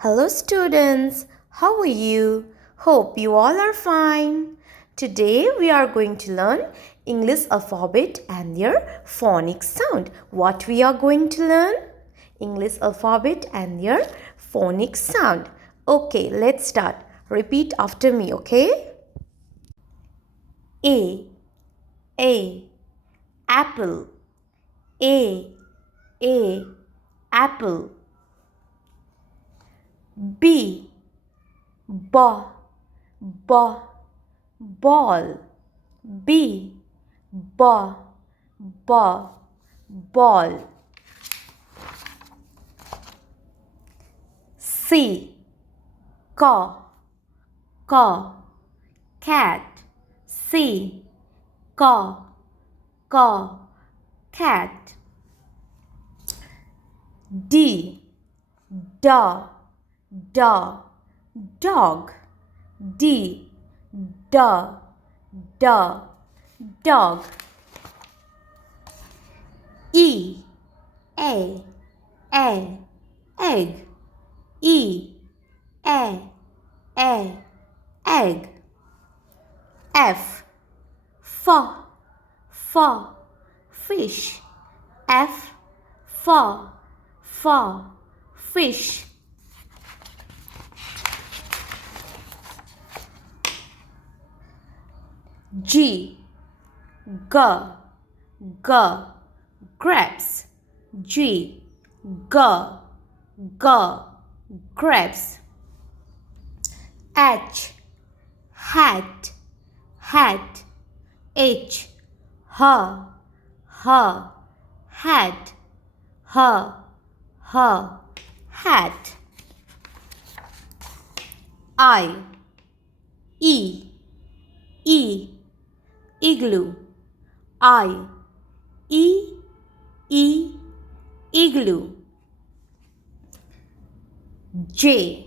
Hello students, how are you? Hope you all are fine. Today we are going to learn English alphabet and their phonic sound. What we are going to learn? English alphabet and their phonic sound. Okay, let's start. Repeat after me, okay? A apple. A apple. B ball. B ball. C caw cat. C caw cat. D dog. D dog. E egg. Egg. F fish. F fish. G grapes. G grapes. H hat. H hat. Hat. I igloo. Igloo. J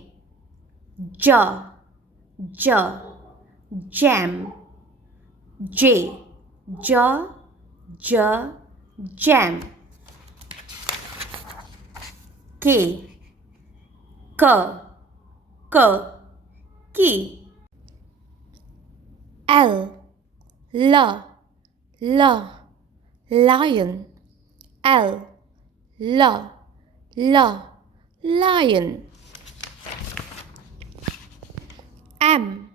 jam. Jam. K key. L lion. Lion. M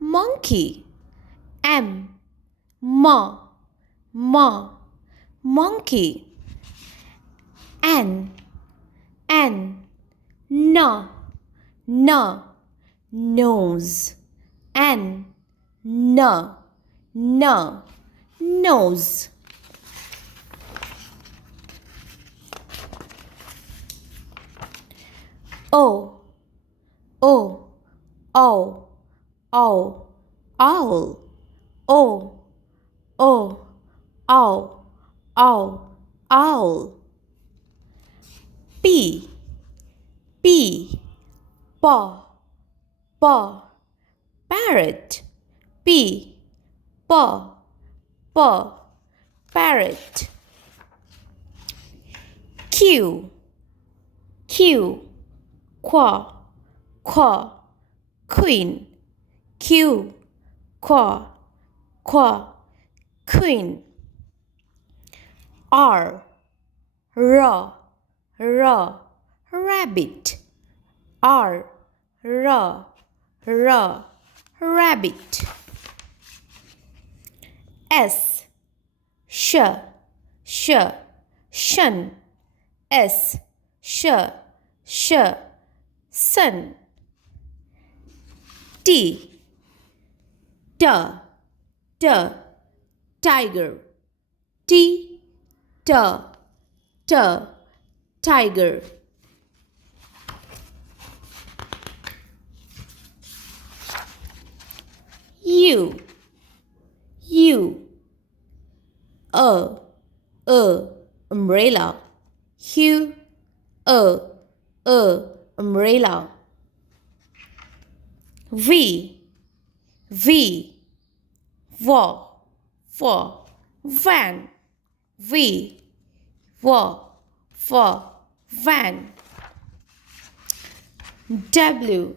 monkey. M monkey. N nose. Nose. O owl. Owl. P parrot. Parrot. Q queen. Queen. R rabbit. Rabbit. S shun. S sun. T tiger. Tiger. U umbrella. Umbrella. V van. van. W,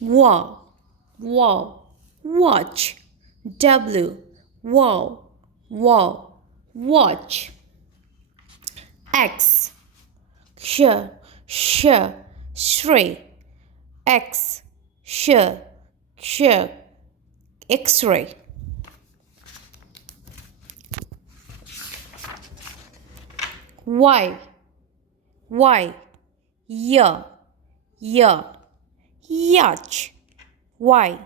wow, wow, watch. W, wow, wow, watch. X, sh, shrey. X, sh, X-ray. Y, yacht. Y,